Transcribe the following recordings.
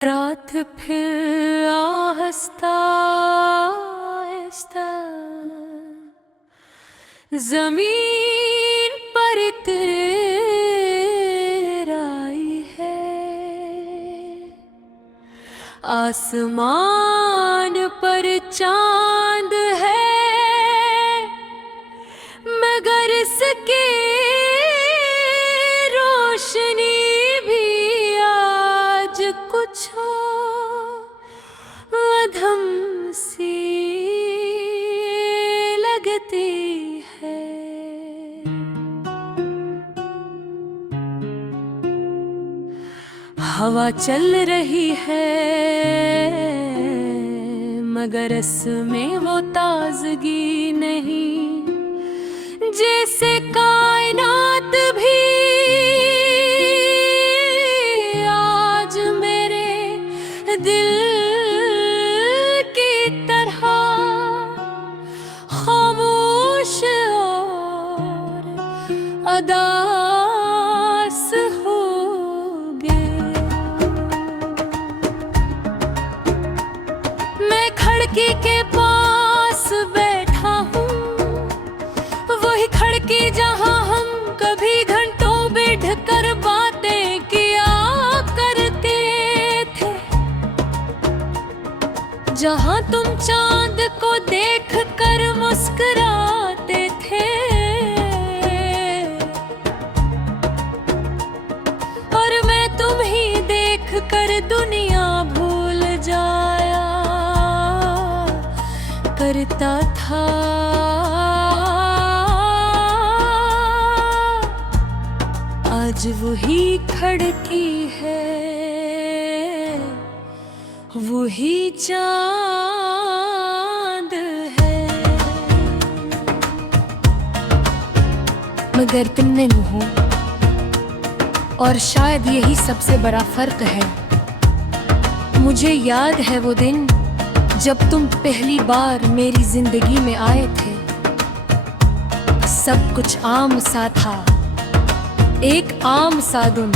रात फिर आहिस्ता आहिस्ता जमीन पर तेर आई है। आसमान पर चांद है मगर इसकी रोशनी भी आज कुछ अधम सी लगती है। हवा चल रही है मगर इसमें वो ताजगी नहीं जैसे कायनात भी आज मेरे दिल की तरह खामोश और अदास हो गए। मैं खिड़की के पास बैठा हूँ, वही खिड़की जहाँ हम कभी घंटों बैठ कर बातें किया करते थे, जहाँ तुम चांद को देख कर मुस्कुराते थे और मैं तुम ही देख कर दुनिया भूल जाया करता था। आज वही खिड़की है, वही चांद है मगर तुम नहीं हो। और शायद यही सबसे बड़ा फर्क है। मुझे याद है वो दिन जब तुम पहली बार मेरी जिंदगी में आए थे। सब कुछ आम सा था, एक आम सा दिन,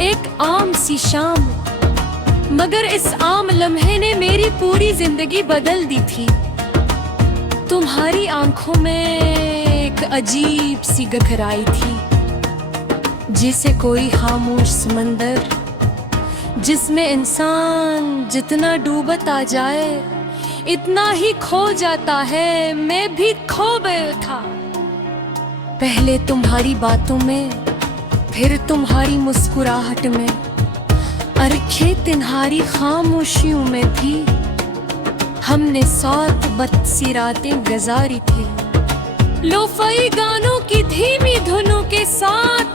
एक आम सी शाम, मगर इस आम लम्हे ने मेरी पूरी जिंदगी बदल दी थी। तुम्हारी आंखों में एक अजीब सी गहराई थी, जैसे कोई खामोश समंदर जिसमें इंसान जितना डूबता जाए इतना ही खो जाता है। मैं भी खो गया था, पहले तुम्हारी बातों में, फिर तुम्हारी मुस्कुराहट में, अरखे तिन्हारी खामोशियों में थी। हमने साथ बदसी रातें गुजारी थी, लोफाई गानों की धीमी धुनों के साथ,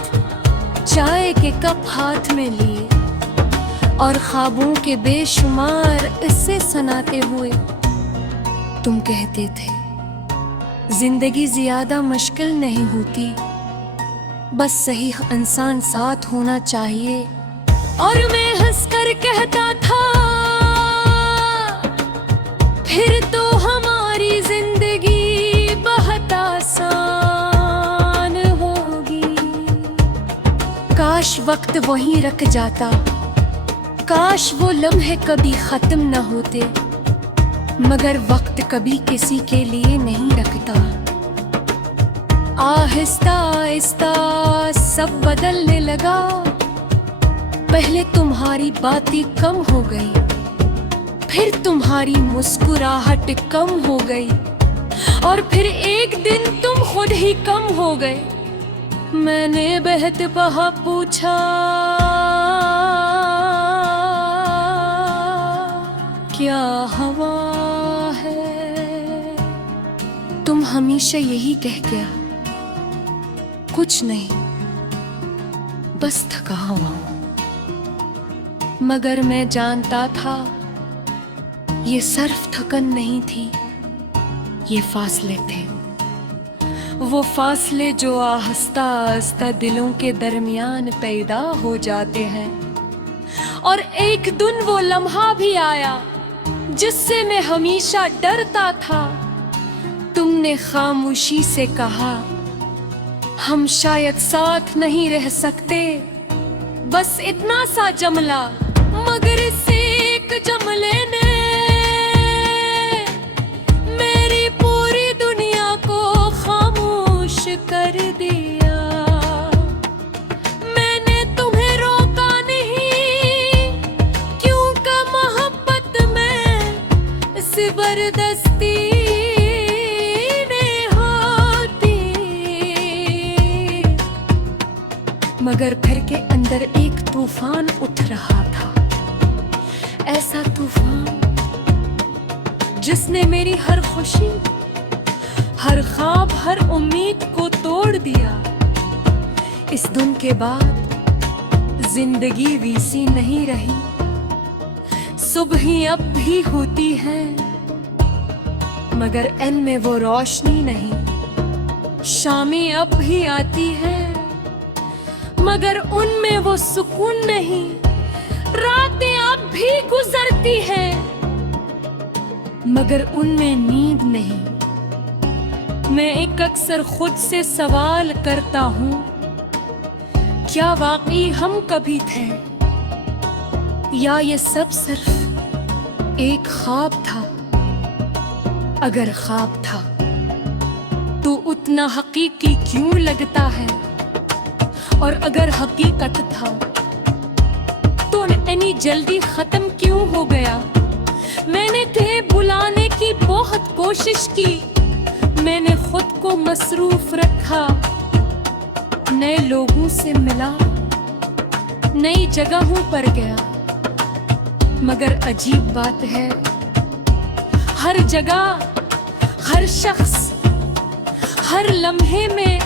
चाय के कप हाथ में लिए और ख्वाबों के बेशुमार इससे सुनाते हुए। तुम कहते थे जिंदगी ज्यादा मुश्किल नहीं होती, बस सही इंसान साथ होना चाहिए। और मैं हंसकर कहता था फिर तो हमारी जिंदगी बहुत आसान होगी। काश वक्त वहीं रख जाता, काश वो लम्हे कभी खत्म न होते, मगर वक्त कभी किसी के लिए नहीं रखता। आहिस्ता आहिस्ता सब बदलने लगा, पहले तुम्हारी बातें कम हो गई, फिर तुम्हारी मुस्कुराहट कम हो गई और फिर एक दिन तुम खुद ही कम हो गए। मैंने बहते बहा पूछा क्या हवा है? तुम हमेशा यही कह गया कुछ नहीं, बस थका हुआ हूं। मगर मैं जानता था ये सिर्फ थकन नहीं थी, ये फासले थे, वो फासले जो आहिस्ता आहिस्ता दिलों के दरमियान पैदा हो जाते हैं। और एक दिन वो लम्हा भी आया जिससे मैं हमेशा डरता था। तुमने खामोशी से कहा हम शायद साथ नहीं रह सकते, बस इतना सा जमला, मगर जबरदस्ती ने होती, मगर फिर के अंदर एक तूफान उठ रहा था, ऐसा तूफान जिसने मेरी हर खुशी, हर ख्वाब, हर उम्मीद को तोड़ दिया। इस धुन के बाद जिंदगी वैसी नहीं रही, सुबह अब भी होती है मगर एन में वो रोशनी नहीं, शामें अब भी आती है मगर उनमें वो सुकून नहीं, रातें अब भी गुजरती है मगर उनमें नींद नहीं। मैं एक अक्सर खुद से सवाल करता हूँ, क्या वाकई हम कभी थे या ये सब सिर्फ एक ख्वाब था? अगर ख्वाब था तो उतना हकीकी क्यों लगता है, और अगर हकीकत था तो इतनी जल्दी खत्म क्यों हो गया? मैंने तुझे बुलाने की बहुत कोशिश की, मैंने खुद को मसरूफ रखा, नए लोगों से मिला, नई जगहों पर गया, मगर अजीब बात है हर जगह, हर शख्स, हर लम्हे में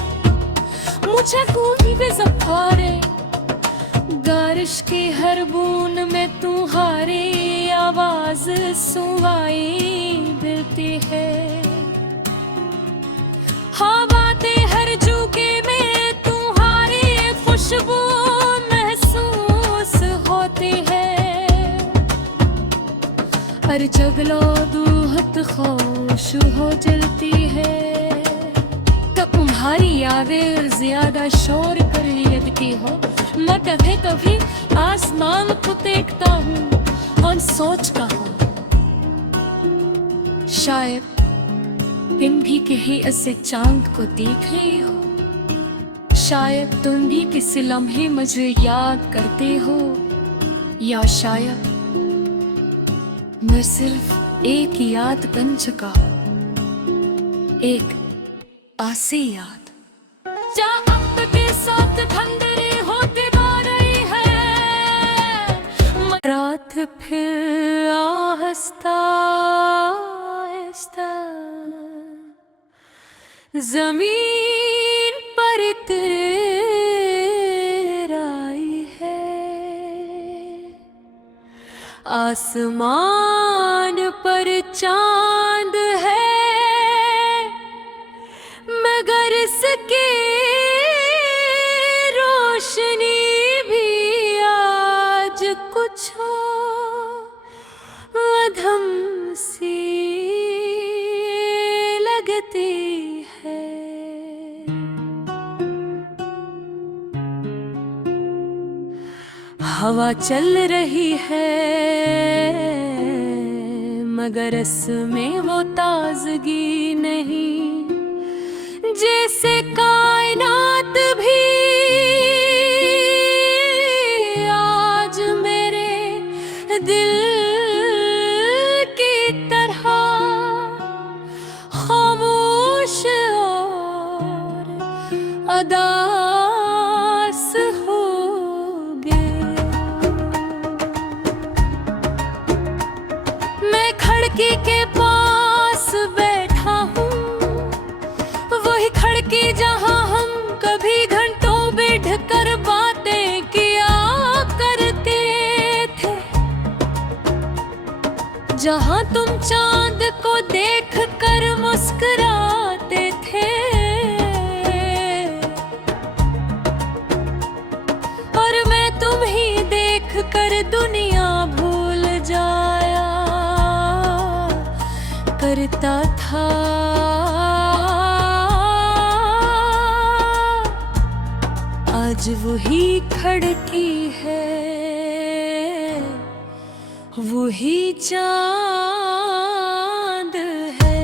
मुझे कोई बेज़बारे, बारिश की हर बूंद में तुम्हारी आवाज सुनाई देती है, हवाते हर झोंके में तुम्हारी खुशबू महसूस होती है, हर जगलो दूहत खुश हो जलती है। तो तुम्हारी यादें ज्यादा शोर कर लेती हो, मैं कभी कभी आसमान को देखता हूँ और सोचता हूँ शायद तुम भी कहीं ऐसे चांद को देख रही हो, शायद तुम भी किसी लम्हे मुझे याद करते हो, या शायद मैं सिर्फ एक याद बन चुका हूँ, एक आसी याद जा अब के साथ ठंडरी होती जा रही है, रात फिर आहिस्ता आहिस्ता जमीन पर आई है, आसमान पर चांद है मगर इसकी रोशनी भी आज कुछ अधम सी लगती है। हवा चल रही है मगर इसमें वो ताजगी नहीं, जैसे कायनात भी आज मेरे दिल की तरह खामोश और अदास हो गए। मैं खिड़की के पास बैठा हूँ, वही खिड़की जहाँ हम कभी घंटों बैठ कर बातें किया करते थे, जहाँ तुम चांद को देख कर मुस्कुराते थे और मैं तुम ही देख कर दुनिया भूल जाया करता था। आज वही खिड़की है, वही चांद है,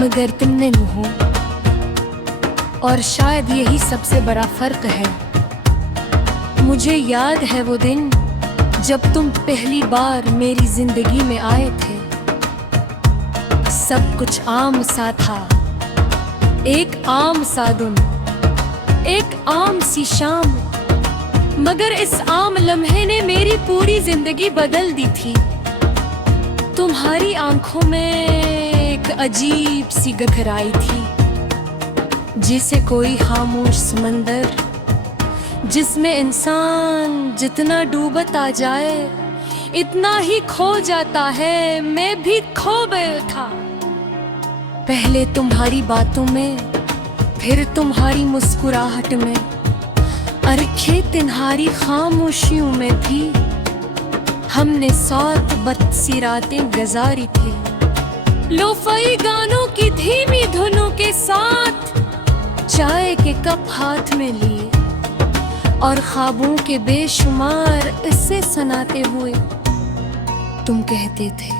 मगर तुम नहीं हो, और शायद यही सबसे बड़ा फर्क है। मुझे याद है वो दिन जब तुम पहली बार मेरी जिंदगी में आए थे, सब कुछ आम सा था। एक आम सा दिन, एक आम सी शाम, मगर इस आम लम्हे ने मेरी पूरी जिंदगी बदल दी थी। तुम्हारी आंखों में एक अजीब सी गहराई थी, जिसे कोई खामोश समंदर, जिसमें इंसान जितना डूबता जाए इतना ही खो जाता है। मैं भी खो गया था, पहले तुम्हारी बातों में, फिर तुम्हारी मुस्कुराहट में, अरखे तिन्हारी खामोशियों में थी। हमने साथ बदसी रातें गुजारी थी, लोफाई गानों की धीमी धुनों के साथ, चाय के कप हाथ में लिए और ख्वाबों के बेशुमार इससे सुनाते हुए। तुम कहते थे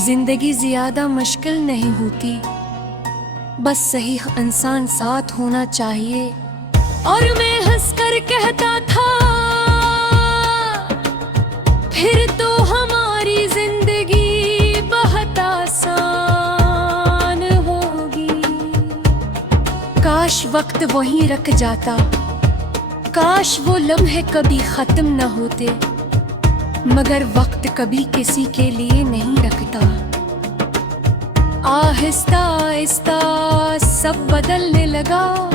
जिंदगी ज्यादा मुश्किल नहीं होती, बस सही इंसान साथ होना चाहिए। और मैं हंसकर कहता था फिर तो हमारी जिंदगी बहुत आसान होगी। काश वक्त वहीं रुक जाता, काश वो लम्हे कभी खत्म न होते, मगर वक्त कभी किसी के लिए नहीं रुकता। आहिस्ता आहिस्ता सब बदलने लगा,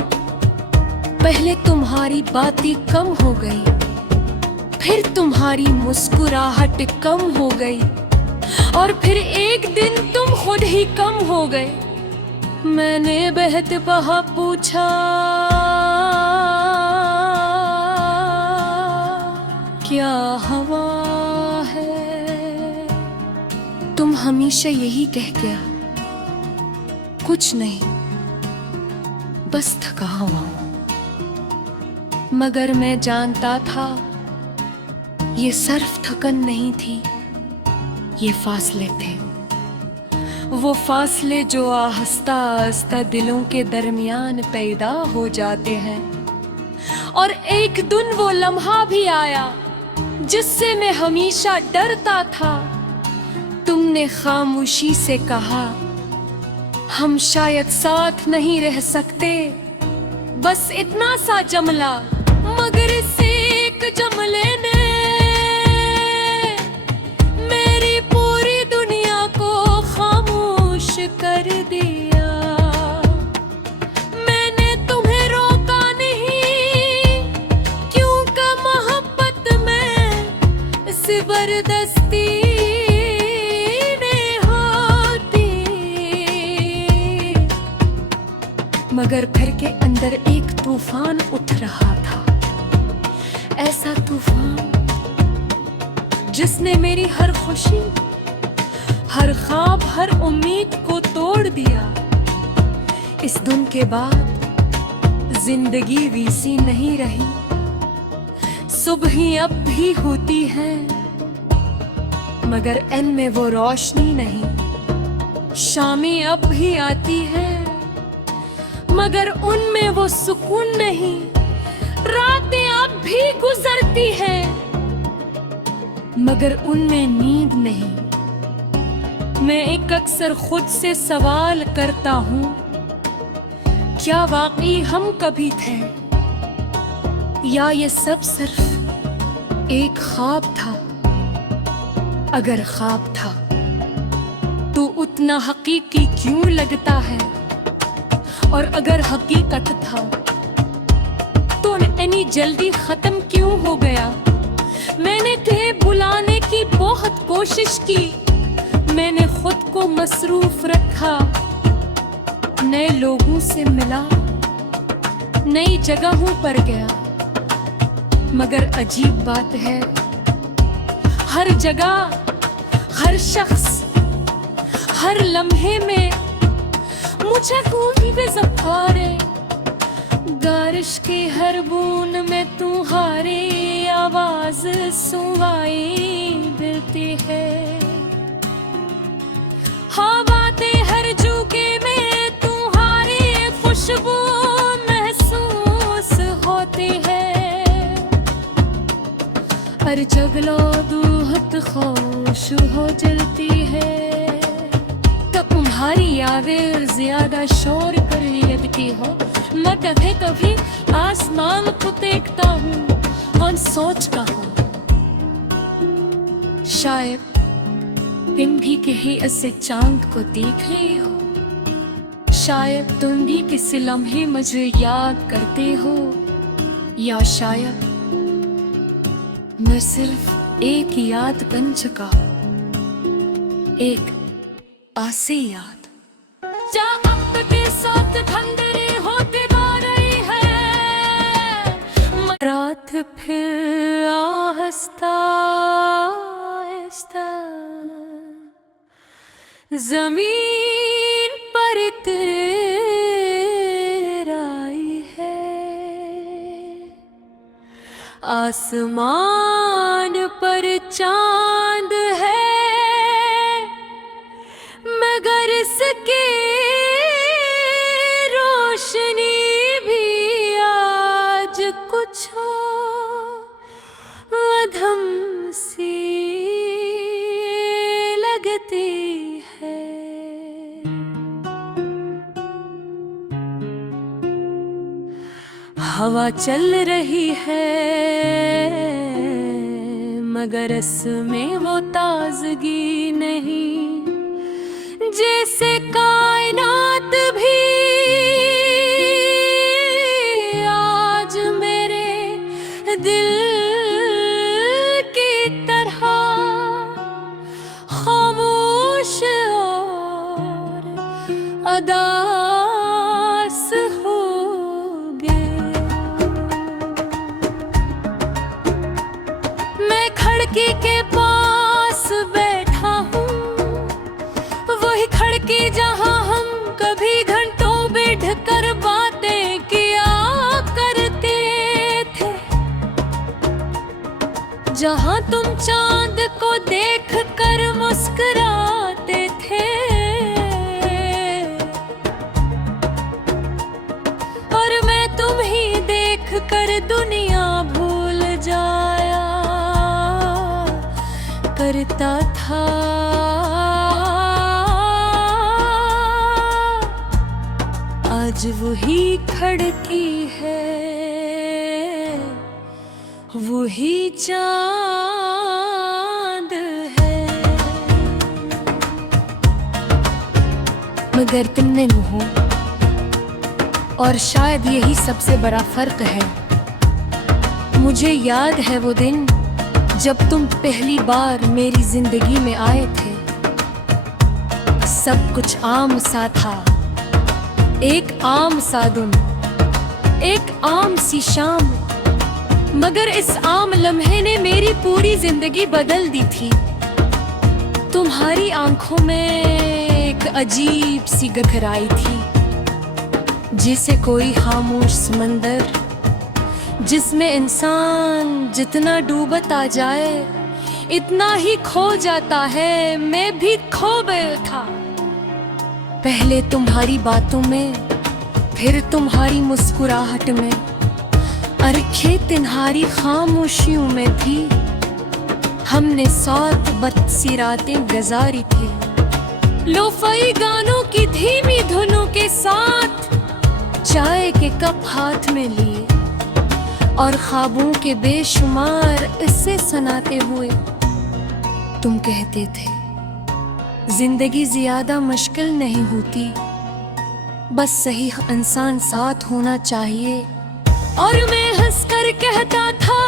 पहले तुम्हारी बातें कम हो गई, फिर तुम्हारी मुस्कुराहट कम हो गई, और फिर एक दिन तुम खुद ही कम हो गए। मैंने बहत बहा पूछा क्या हवा है, तुम हमेशा यही कह गया कुछ नहीं, बस थका हुआ हूं। मगर मैं जानता था ये सिर्फ थकन नहीं थी, ये फासले थे, वो फासले जो आहिस्ता आहिस्ता दिलों के दरमियान पैदा हो जाते हैं। और एक दिन वो लम्हा भी आया जिससे मैं हमेशा डरता था। तुमने खामोशी से कहा हम शायद साथ नहीं रह सकते, बस इतना सा जमला, मगर इस एक जमले ने मेरी पूरी दुनिया को खामोश कर दिया। मैंने तुम्हें रोका नहीं, क्योंकि मोहब्बत में जबरदस्ती मगर फिर के अंदर एक तूफान उठ रहा था, ऐसा तूफान जिसने मेरी हर खुशी, हर ख्वाब, हर उम्मीद को तोड़ दिया। इस दिन के बाद जिंदगी वैसी नहीं रही, सुबह अब भी होती है, मगर इनमें वो रोशनी नहीं। शामें अब भी आती है, मगर उनमें वो सुकून नहीं। रातें अब भी गुजरती हैं, मगर उनमें नींद नहीं। मैं एक अक्सर खुद से सवाल करता हूँ, क्या वाकई हम कभी थे, या ये सब सिर्फ एक ख्वाब था? अगर ख्वाब था तो उतना हकीकी क्यों लगता है, और अगर हकीकत था तो इतनी जल्दी खत्म क्यों हो गया? मैंने तुम्हें बुलाने की बहुत कोशिश की, मैंने खुद को मसरूफ रखा, नए लोगों से मिला, नई जगहों पर गया, मगर अजीब बात है, हर जगह, हर शख्स, हर लम्हे में मुझे कोई बेज़बारे, बारिश की हर बूंद में तुम्हारी आवाज सुनाई देती है। हवाएं हर झोंके में तुम्हारी खुशबू महसूस होती है। हर जगलो दूहत खोश हो जलती है। तो तुम्हारी यादें ज्यादा शोर कर लगती हो। मैं कभी कभी आसमान को देखता हूँ और सोचता हूँ शायद तुम भी कहीं ऐसे चांद को देख रही हो। शायद तुम भी किसी लम्हे मुझे याद करते हो, या शायद मैं सिर्फ एक याद बन चुका, एक आसी याद जा अब के साथ खंडरी होती जा रही है। रात फिर आहिस्ता आहिस्ता जमीन पर आई है। आसमान पर चांद है मगर इसकी रोशनी भी आज कुछ अधम सी लगती है। हवा चल रही है मगर इसमें वो ताजगी नहीं, जैसे कायनात भी आज मेरे दिल की तरह खामोश और उदास हो गए। मैं खिड़की के पास बैठा हूँ, वही खिड़की जहाँ हम कभी घंटों बैठ कर बातें किया करते थे, जहाँ तुम चांद को देख कर मुस्कुराते थे और मैं तुम ही देख कर दुनिया भूल जाया करता था। आज वही खिड़की है, वही चांद है, मगर तुम नहीं हो। और शायद यही सबसे बड़ा फर्क है। मुझे याद है वो दिन जब तुम पहली बार मेरी जिंदगी में आए थे। सब कुछ आम सा था, एक आम सा दिन, एक आम सी शाम, मगर इस आम लम्हे ने मेरी पूरी जिंदगी बदल दी थी। तुम्हारी आंखों में एक अजीब सी गहराई थी, जैसे कोई खामोश समंदर जिसमें इंसान जितना डूबता जाए इतना ही खो जाता है। मैं भी खो गया था, पहले तुम्हारी बातों में, फिर तुम्हारी मुस्कुराहट में, अरखे तुम्हारी खामोशियों में थी। हमने साथ बदसी रातें गुजारी थी, लोफाई गानों की धीमी धुनों के साथ, चाय के कप हाथ में लिए और ख्वाबों के बेशुमार इससे सुनाते हुए तुम कहते थे जिंदगी ज्यादा मुश्किल नहीं होती, बस सही इंसान साथ होना चाहिए। और मैं हंसकर कहता था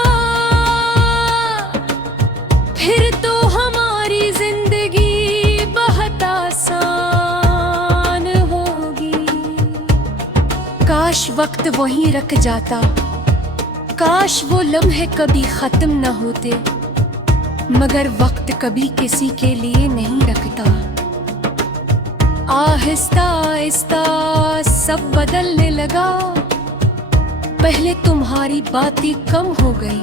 फिर तो हमारी जिंदगी बहुत आसान होगी। काश वक्त वहीं रख जाता, काश वो लम्हे कभी खत्म न होते, मगर वक्त कभी किसी के लिए नहीं रखता। आहिस्ता आहिस्ता सब बदलने लगा, पहले तुम्हारी बातें कम हो गई,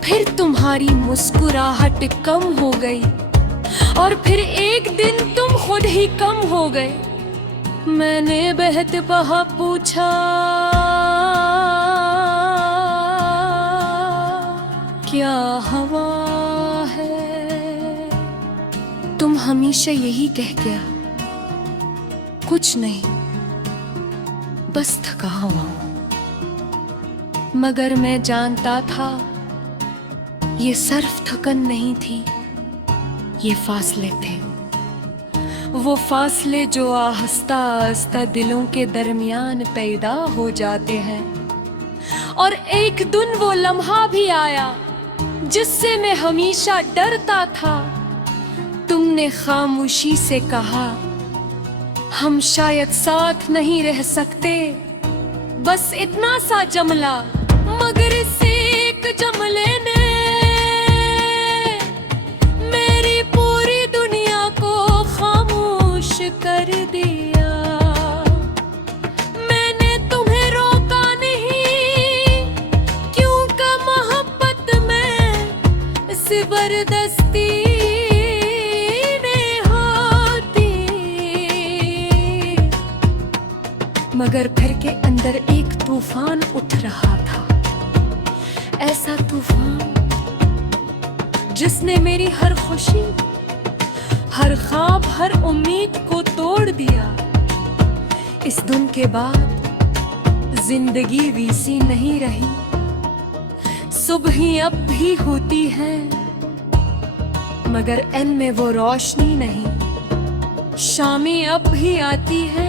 फिर तुम्हारी मुस्कुराहट कम हो गई, और फिर एक दिन तुम खुद ही कम हो गए। मैंने बहत बहा पूछा क्या हवा है। तुम हमेशा यही कह गया, कुछ नहीं, बस थका हुआ हूं। मगर मैं जानता था ये सिर्फ थकन नहीं थी, ये फासले थे। वो फासले जो आहिस्ता आहिस्ता दिलों के दरमियान पैदा हो जाते हैं। और एक दिन वो लम्हा भी आया जिससे मैं हमेशा डरता था। तुमने खामोशी से कहा, हम शायद साथ नहीं रह सकते, बस इतना सा जमला। मगर इस एक जमले ने मेरी पूरी दुनिया को खामोश कर दिया। मैंने तुम्हें रोका नहीं, क्योंकि मोहब्बत में जबरदस्ती मगर फिर के अंदर एक तूफान उठ रहा था, ऐसा तूफान जिसने मेरी हर खुशी, हर ख्वाब, हर उम्मीद को तोड़ दिया। इस दिन के बाद जिंदगी वैसी नहीं रही। सुबह अब भी होती है मगर इनमें वो रोशनी नहीं। शामें अब भी आती है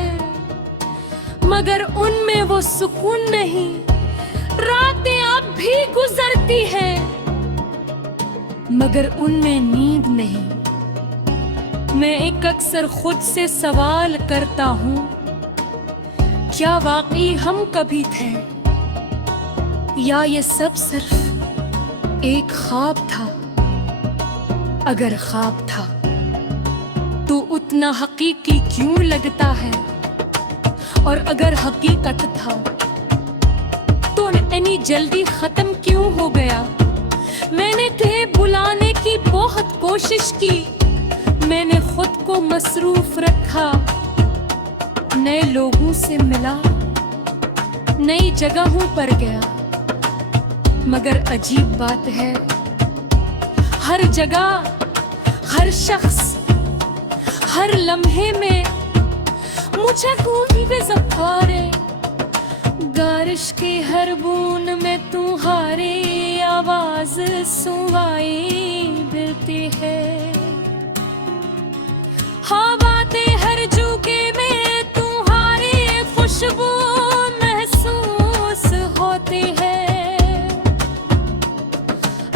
मगर उनमें वो सुकून नहीं। रातें अब भी गुजरती हैं मगर उनमें नींद नहीं। मैं एक अक्सर खुद से सवाल करता हूँ, क्या वाकई हम कभी थे या ये सब सिर्फ एक ख्वाब था। अगर ख्वाब था तो उतना हकीकी क्यों लगता है, और अगर हकीकत था तो इतनी जल्दी खत्म क्यों हो गया। मैंने तुम्हें बुलाने की बहुत कोशिश की, मैंने खुद को मसरूफ रखा, नए लोगों से मिला, नई जगहों पर गया। मगर अजीब बात है, हर जगह, हर शख्स, हर लम्हे में मुझे कोई बेज़बारे। बारिश की हर बूंद में तुम्हारी आवाज सुनाई देती है। हवाएं हर झोंके में तुम्हारी खुशबू महसूस होती है।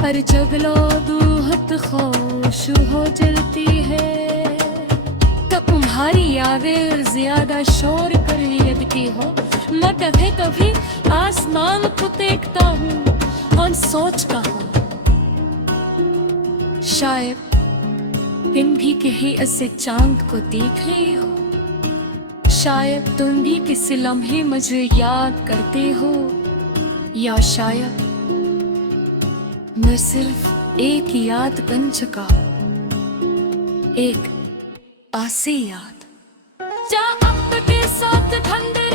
हर जगलो दूहत खुश हो जलती है। तुम्हारी यादें ज्यादा शोर कर देती हो। मैं कभी कभी आसमान को देखता हूँ और सोचता हूँ, शायद तुम भी कहीं ऐसे चांद को देख रही हो। शायद तुम भी किसी लम्हे मुझे याद करते हो, या शायद मैं सिर्फ एक याद बन चुका, एक आसी याद। जा अब के साथ ठंडे